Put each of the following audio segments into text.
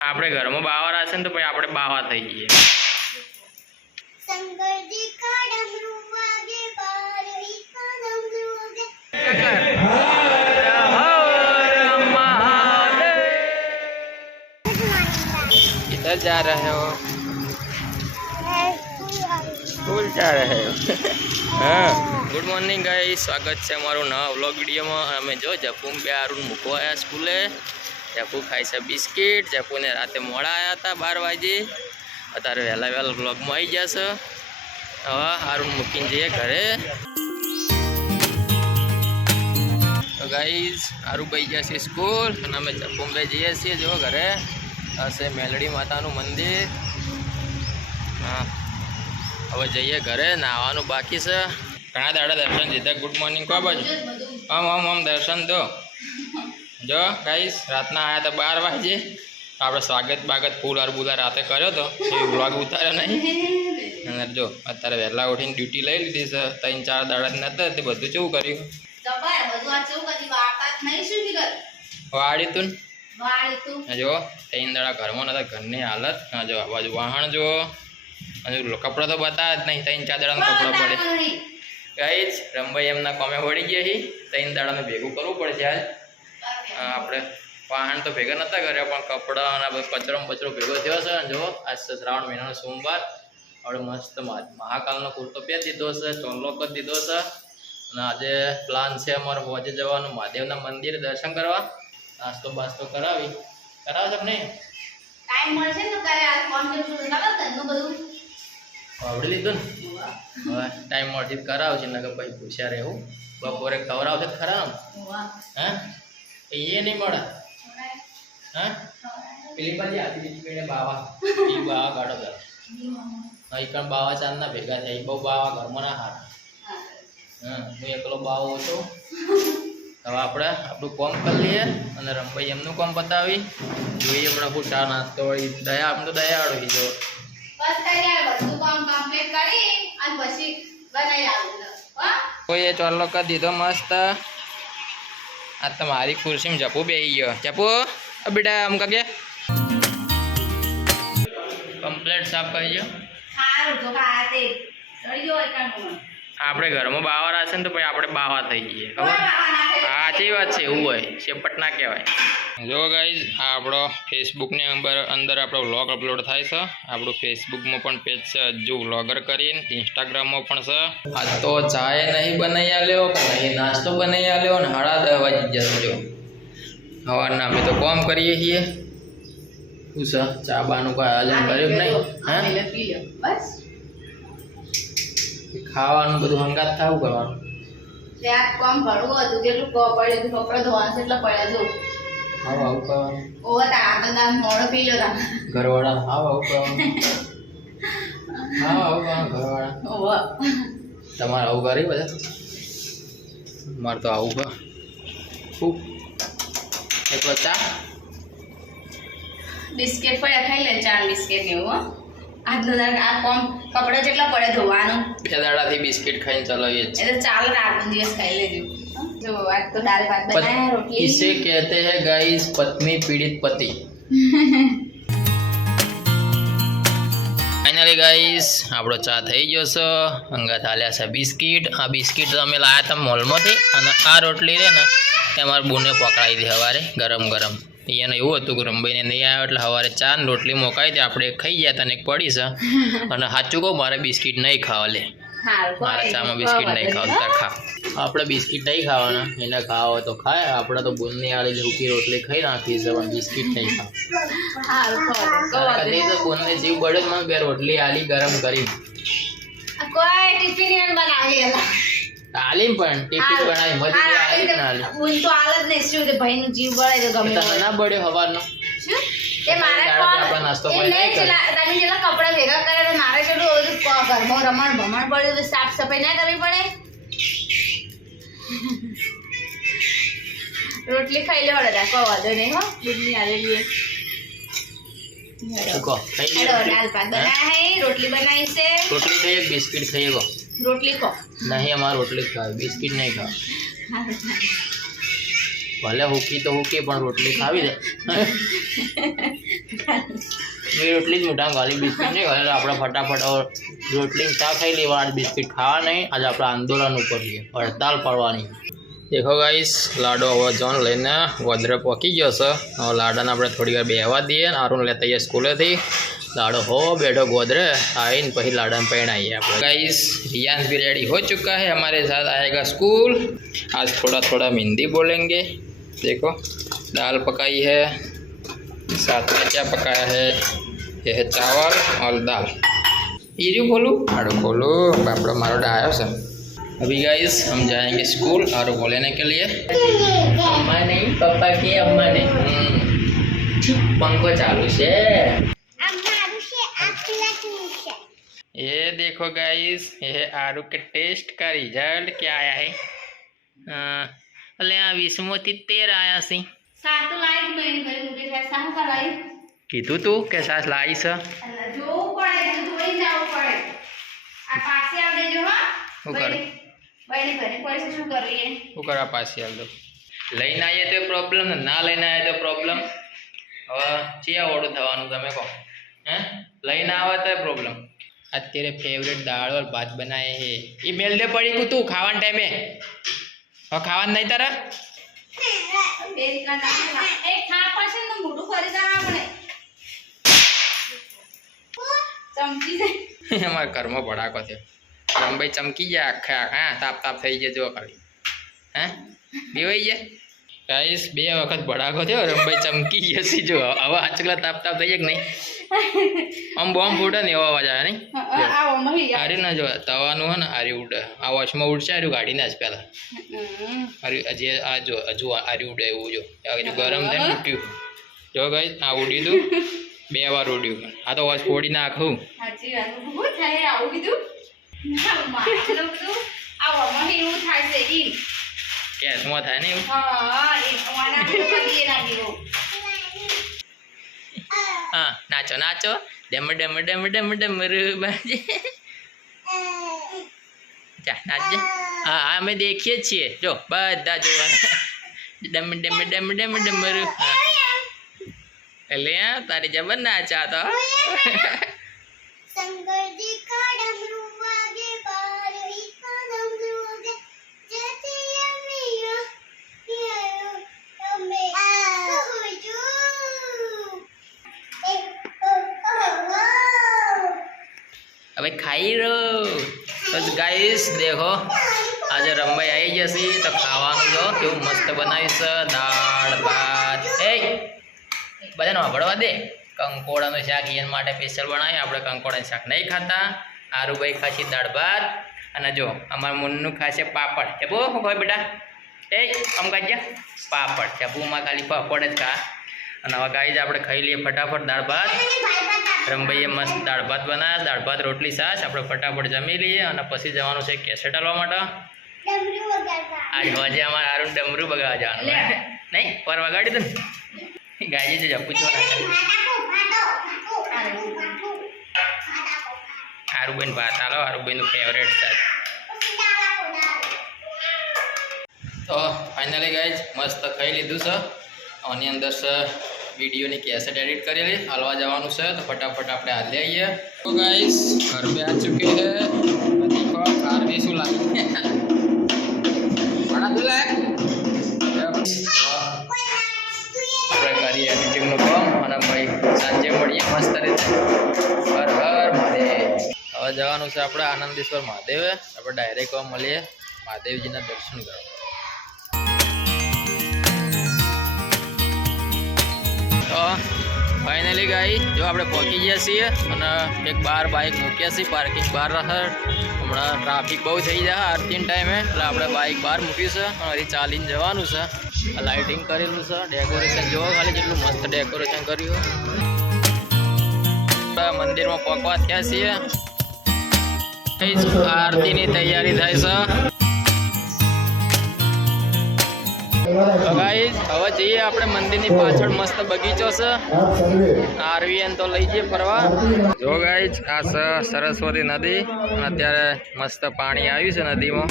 આપણે ઘરમાં બાવા રાખશે ને તો પછી આપણે બાવા થઈ જઈએ. શંકરજી કા ડમરૂ વાગે પાર્વતી કા ડમરૂ વાગે. किधर जा रहे हो? स्कूल जा रहे हो? हाँ. गुड मॉर्निंग गाइस, स्वागत છે અમારું નવા વ્લોગ વિડીયોમાં. અમે જો જપુ બે આરુન મૂકવા આવ્યા સ્કૂલે. જપુ ખાય છે બિસ્કિટ. જપુને રાતે મોડા આવ્યા હતા 12 વાગે. અત્યારે વહેલા વ્લોગમાં આવી જશે. હવે આરુન મૂકીને જઈએ ઘરે. તો ગાઈસ આરુ ભાઈ જશે સ્કૂલ અને અમે જપુ બે જઈએ છીએ જો ઘરે. હશે મેલડી માતાનું મંદિર. હા, હવે જઈએ ઘરે. નાવાનું બાકી છે. ઘણા દાડા દર્શન દીધા. ગુડ મોર્નિંગ કો બાજુ આમ દર્શન દો. જો ગાઈસ રાતના આવ્યા હતા 12 વાગે. આપણે સ્વાગત ફૂલ બુલા રાતે કર્યો તો એ વ્લોગ ઉતાર્યો નહીં. અને જો અત્યારે વહેલા ઉઠીને ડ્યુટી લઈ લીધી છે. 3-4 દાડા નતા તે બધું કેવું કર્યું વાળી તું જો 3 દાડા ઘરમાં નતા. ઘરની હાલત જો આ બાજુ વાહણ જો. હજુ કપડાં તો બતાવે જ નહીં. 3-4 દાડાનો કપડો પડે. ગાઈસ રમભાઈ એમના કોમે વળી ગયા છે. 3 દાડાનું ભેગું કરવું પડશે આજ. આપણે વાહણ તો ભેગા નતા કર્યા પણ કપડાં અને કચરો ભેગો થયો છે. જો આજ છે શ્રાવણ મહિનાનો સોમવાર. આપણે મસ્ત મહાકાલનો કુર્તો પહેરી દીધો છે. ચોલો કરી દીધો છે. અને આજે પ્લાન છે અમારો હોજે જવાનું મહાદેવના મંદિરે દર્શન કરવા. નાસ્તો બાસ્તો કરાવે છે નહીં ટાઈમ મળશે તો કરે આ ફોન કરશું નકર ઘરનું બધું આવડી લીધું ને. હવે ટાઈમ મળશે કરાવશે નકર પછી પૂછ્યા રહેવું. બપોરે ખવડાવશે ખરા હે એ નહીં મળે. હા પેલી બાજુ આપી દીધી પેલે બાવા એ બાવા કાઢો જરા. અહીં પણ બાવા ચાંદના ભેગા થાય. બહુ બાવા ઘરમાં ના હાર. હા હું એકલો બાવો હતો. હવે આપણે આપણું કોમ કરી લઈએ અને રમભાઈ એમનું કોમ બતાવી જોઈએ. હમણાં હું ચા નાસ્તો વળી દયા આમ તો દયાવાળો જો બસ કરી આ બધું કામ કમ્પ્લીટ કરી અને પછી બનાવી આવું હા કોઈ એ ચોલ્લો કરી દીધો મસ્ત. આ તો મારી ખુરશીમાં જપુ બેસી ગયો. જપુ બેટા આમ કે કમ્પ્લીટ સાફ કરી ગયો. સારું જો ખાતે ચડી ગયો એકણ આપણે ઘરમાં બાવા રાખશે ને તો પછી આપણે બાવા થઈ જઈએ. ખબર સાચી વાત છે. એવું હોય શેપટ ના કહેવાય. જો ગાઈઝ આ આપણો ફેસબુકની અંદર આપણો વ્લોગ અપલોડ થાય છે. આપણું ફેસબુકમાં પણ પેજ છે હજુ વ્લોગર કરીને. ઇન્સ્ટાગ્રામમાં પણ છે. આજ તો ચાય નહીં બનાવી આલ્યો કે નહીં નાસ્તો બનાવી આલ્યો ને 10:30 વાગી જશે. જો સવારના અમે તો કોમ કરીએ છીએ. શું છે ચા બાનું કોઈ આયોજન કર્યું નહીં? હે બસ ખાવાનું બધું હંગાત થાવું કરવાનું. ત્યાં કોમ ભરવું હતું કેટલું પડ્યું કપડા ધોવાનું એટલા પડ્યા જો આવું કરવાનું. ઓવ તા તો દામ મોડો પી લ્યો તા ઘરવાળા આવું કરવાનું. આવું કરવાનું ઘરવાળા. ઓવ તમારે આવું કરી બધા? મારે તો આવું કર ખૂબ એકલો ચા બિસ્કિટ પડ્યા ખાઈ લે 4 બિસ્કિટ ને એવું આજનો આ કોમ કપડા જેટલા પડે ધોવાનું 2 દાડાથી બિસ્કિટ ખાઈને ચલાવીએ છીએ. એટલે ચાલે આજનો દિવસ ખાઈ લેજો. જો આજ તો દાળ ભાત બનાયા રોટલી. इसे कहते हैं गाइस पत्नी पीड़ित पति. ફાઇનલી ગાઈસ આપણો ચા થઈ ગયો છે. અંગાત હાલ્યા છે બિસ્કિટ. આ બિસ્કિટ અમે લાવ્યા હતા મોલમાંથી. અને આ રોટલી રે ને એ અમારા બુને પકડાવી હતી સવારે ગરમ એને એવું હતું કે રમભાઈને નહીં આવ્યો એટલે સવારે ચા ને રોટલી મોકાવી હતી. આપણે ખાઈ ગયા હતા ને એક પડી છે. અને સાચું કહું મારે બિસ્કિટ નહીં ખાવા લે. મારા ચામાં બિસ્કિટ નહીં ખાવા ખા. આપણે બિસ્કિટ નહીં ખાવાના. એને ખાવા હોય તો ખાય. આપણે તો બુનની આલી રૂકી રોટલી ખાઈ નાખી છે પણ બિસ્કિટ નહીં ખાવા. કદી તો બુનને જીવ બળે મને બે રોટલી આલી ગરમ કરી. કોઈ ટિફિન બનાવી એલા આલીમ પણ ટિફિન બનાવી મળી આલી ના આલી. બુન તો આલત ને શું તે ભાઈનું જીવ બળે તો ગમે તને ના બળ્યો હવારનો શું તે મારા કોણ નાસ્તો એ નહીં તમે જેલા કપડા ભેગા કરે તો મારે જેટલું ઘરમાં રમણ ભમણ પડ્યું તો સાફ સફાઈ ના કરવી પડે. રોટલી ખાઈ લે હળદા કો વાંધો નહીં હો બુનની આલેલી દાળ ભાત બનાયા હે રોટલી બનાવી છે. રોટલી ખાઈએ બિસ્કિટ ખાઈએ કો રોટલી કો નહીં અમારે રોટલી ખાવે બિસ્કિટ નહીં ખાવે. ભલે હુકી તો હુકી પણ રોટલી ખાવી દે. રોટલી જ મોટા ગાલી બિસ્કિટ નહીં ખાલી આપણે ફટાફટ રોટલી ચા ખાઈ લેવા આજ બિસ્કિટ ખાવા નહીં આજે આપણે આંદોલન ઉપર છીએ હડતાલ પડવાની દેખો ગાઈસ લાડો હવે જોન લઈને વદરે પહોંચી ગયો છે હવે લાડાને આપણે થોડી વાર બેહવા દઈએ આરું લેતા આવીએ સ્કૂલેથી लाड़ो हो बैठो गोदरे आइन पही लाड़ा में पहनाइए आप गाइस रियांश भी रेडी हो चुका है हमारे साथ आएगा स्कूल आज थोड़ा थोड़ा हिंदी बोलेंगे देखो दाल पकाई है साथ में क्या पकाया है ये है चावल और दाल ईरू खोलू आड़ो खोलू पापड़ो मारो आयो सर अभी गाइस हम जाएंगे स्कूल आड़ो बोलेने के लिए अम्मा नहीं पापा के अम्मा नहीं पंखो चालू से ये देखो गाइस ये आरू के टेस्ट का रिजल्ट क्या आया है अले आ 20 आया सी સાત લાઈટ બેન ભરી મૂકે છે સાહુ કા લાઈટ કીધું તું કે સાસ લાઈ છે જોવું પડે તો જોઈ જાવું પડે આ પાછી આવ દેજો હા શું કર બઈને ઘરે પૈસા શું કરીએ શું કરવા પાછી આવ દો લઈને આવીએ તો પ્રોબ્લેમ ને ના લઈને આવીએ તો પ્રોબ્લેમ હવે ચિયા ઓળું થવાનું તમે કહો હે લઈને આવે તો પ્રોબ્લેમ आज तेरे फेवरेट दाल और भात बनाए हैं ये मेल दे पड़ी को तू खावन टाइम में और खावन नहीं तारा बेरी का ना एक खा पछे तो मोटू કરી જા આપણે ચમકી જાય हमारे घर में बड़ा को थे रंबाई चमकी जाए आखा हाँ ताप ताप થઈ જાય જો ખાલી हैं બેવાઈ જાય गाइस બે વખત બડાકો થયો રંબાઈ ચમકી જસી જો હવે આચકલા તાપ તાપ થઈ જાય કે નહીં આમ બોમ્બ ફૂટે ને એવો અવાજ આવે નહીં આવો મહી આરી ના જો તવાનું હે ને આરી ઉડે આ વોશમાં ઉડશે આરી ગાડી ના જ પહેલા આરી જે આ જો હજુ આરી ઉડે એવું જો આ ગરમ થઈને ઉઠ્યું જો ગાઈસ આ ઉડી દઉં 2 વાર ઉડ્યું આ તો વોશ ફોડી નાખું સાચી વાત બહુ થાય આવું કીધું ના મારો તો આવો મહી એવું થાય છે ઈ કેસમાં થાય ને એવું હા એ વાના કરી ના દીરો हाँ नाचो नाचो डम डम डम डम डमर बाजे जा नाच हाँ हाँ मैं देखिए छे जो बदा जो डम डम डम डम डमर ले तारी जबर नाचा तो शंकर जी का डमरू वागे बारही का डमरू वागे जैसे अमिया पियायो तमे हुजू अबे खाई रो बस गाइस देखो आज रंबाई आई जैसी तो खावानुं जो केवुं मस्त बनावीश दाळ भात ए बधाने वापरवा दे कंकोड़ानुं शाक एना माटे स्पेशल बनावी आपणे कंकोड़ानुं शाक नहीं खाता आरूभाई खाशी दाळ भात अने जो अमार मुन्नू खाशे पापड़ चपू शुं खाय बेटा ए आम खाजा पापड़ चपूमां खाली पापड़ ज खा अने हवे गाइस आपणे खाई लईए फटाफट दाळ भात रंबाईए मस्त दाळ भात बनाया दाळ भात रोटली छाश आपणे फटाफट जमी लीए अने पछी जवानुं छे केसेट आलवा माटे आज होजे अमारे आरुण डमरू बगाड़वा जवानुं नहीं पर वगाड़ी दो गाजी जो पूछवाना आरुबेन भात आलो आरुबेन फेवरेट छाश तो फाइनली गाइज मस्त खाई लीधुं छे आनी अंदर से वीडियो की कैसेट एडिट करेली हालवा जवानुं छे तो फटाफट आपणे हाल ले आવીએ तो गाइस घर पे आ चुके हैं देखो कार भी शू लागी बड़ा दूल्हा है આપણે કરીએ એડિટિંગનું કામ અને ભાઈ સાંજે મળીએ મસ્ત રીતે હર હર મહાદેવ હવે જવાનું છે આપણે આનંદેશ્વર મહાદેવે આપણે ડાયરેક્ટ મળીએ મહાદેવજીના દર્શન કરવા तो फाइनली गाई जो आप पहुँची गया छे एक बार बाइक मूक्या छे पार्किंग बार हमणा ट्राफिक बहुत थी जाए आरती टाइम એટલે આપણે બાઇક બહાર મૂક્યું છે અને ચાલીને જવાનું છે લાઇટિંગ કરેલું છે ડેકોરેશન જો ખાલી કેટલું મસ્ત ડેકોરેશન કર્યું મંદિરમાં પહોંચવા થયા છીએ આરતીની તૈયારી થાય છે तो गाइस हवे जईए आपणे मंदिरनी पाछळ मस्त बगीचो छे आरवीएन तो लई जईए फरवा जो गाइस आ सरस्वती नदी अत्यारे मस्त पाणी आव्युं छे नदीमां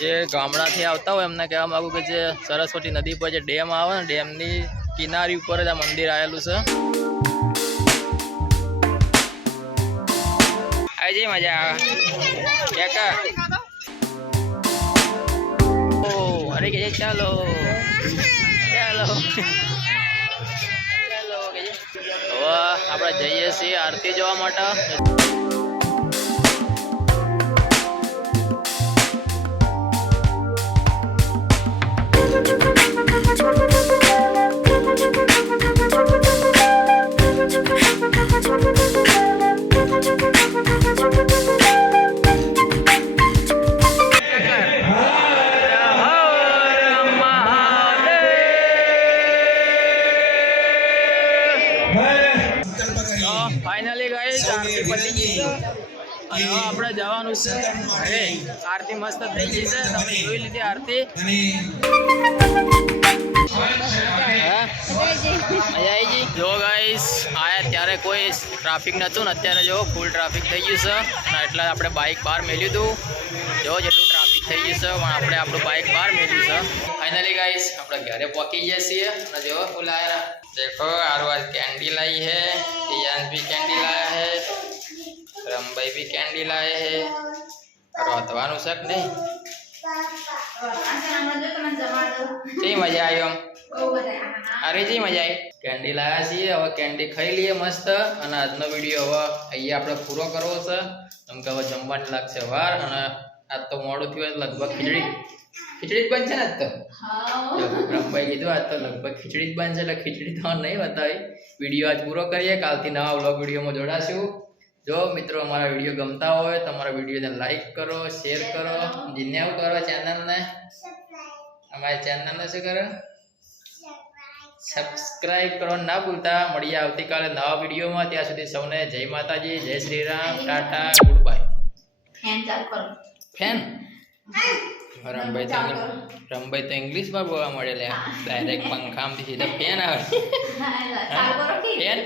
જે ગામડાથી આવતા હોય એમને કહેવા માગું કે જે સરસ્વતી નદી પર જે ડેમ આવે ને ડેમની કિનારી ઉપર જ આ મંદિર આવેલું છે. આવી જઈ મજા આવે કાકા. ઓ અરે કે ચાલો ચાલો ચાલો કે હવે આપણે જઈએ છીએ આરતી જોવા માટે. ફાઇનલી ગાઈસ આરતી પતી ગઈ છે અને હવે આપણે જવાનું છે ઘરે. આરતી મસ્ત થઈ ગઈ છે, તમે જોઈ લીધી આરતી. જો ગાઈસ આયા ત્યારે કોઈ ટ્રાફિક નહોતું ને અત્યારે જો ફૂલ ટ્રાફિક થઈ ગયું છે અને એટલે આપણે બાઇક બહાર મેલ્યું હતું. જો જેટલું ટ્રાફિક થઈ ગયું છે પણ આપણે આપણું બાઇક બહાર મેલ્યું છે. ફાઇનલી ગાઈસ આપણે ઘરે પહોંચી ગયા છીએ અને જો ફૂલ આવ્યા. देखो आरवाज कैंडी लाई है, तियांश भी कैंडी लाया है, रमभाई भी कैंडी लाए है. रोतવાનું શક નહીં. જી મજા આવી આમ. અરે જી મજા આવી. કેન્ડી લાયા છીએ, હવે કેન્ડી ખાઈ લઈએ મસ્ત. અને આજનો વિડીયો હવે અહીંયા આપણે પૂરો કરવો છે કેમ કે હવે જમવાની લાગશે વાર અને આજ તો મોડું થયું લગભગ ખીચડી જ બનશે ને આજ તો. રમભાઈ કીધું આજ તો લગભગ ખીચડી જ બનશે એટલે ખીચડી તો નહીં બતાવી. વિડીયો આજ પૂરો કરીએ, કાલથી નવા વ્લોગ વિડીયોમાં જોડાશું. જો મિત્રો અમારા વિડીયો ગમતા હોય તો અમારા વિડીયોને લાઈક કરો, શેર કરો, જીન્યાવ કરો, ચેનલને અમારી ચેનલને શું કરો સબસ્ક્રાઇબ કરો ના ભૂલતા. મળીએ આવતીકાલે નવા વિડીયોમાં. ત્યાં સુધી સૌને જય માતાજી, જય Shri Ram, tata, good bye. ફેન રમભાઈ તો ઇંગ્લિશમાં બોલવા મળે લે. ડાયરેક્ટ પંખામાંથી સીધા ફેન આવે. ફેન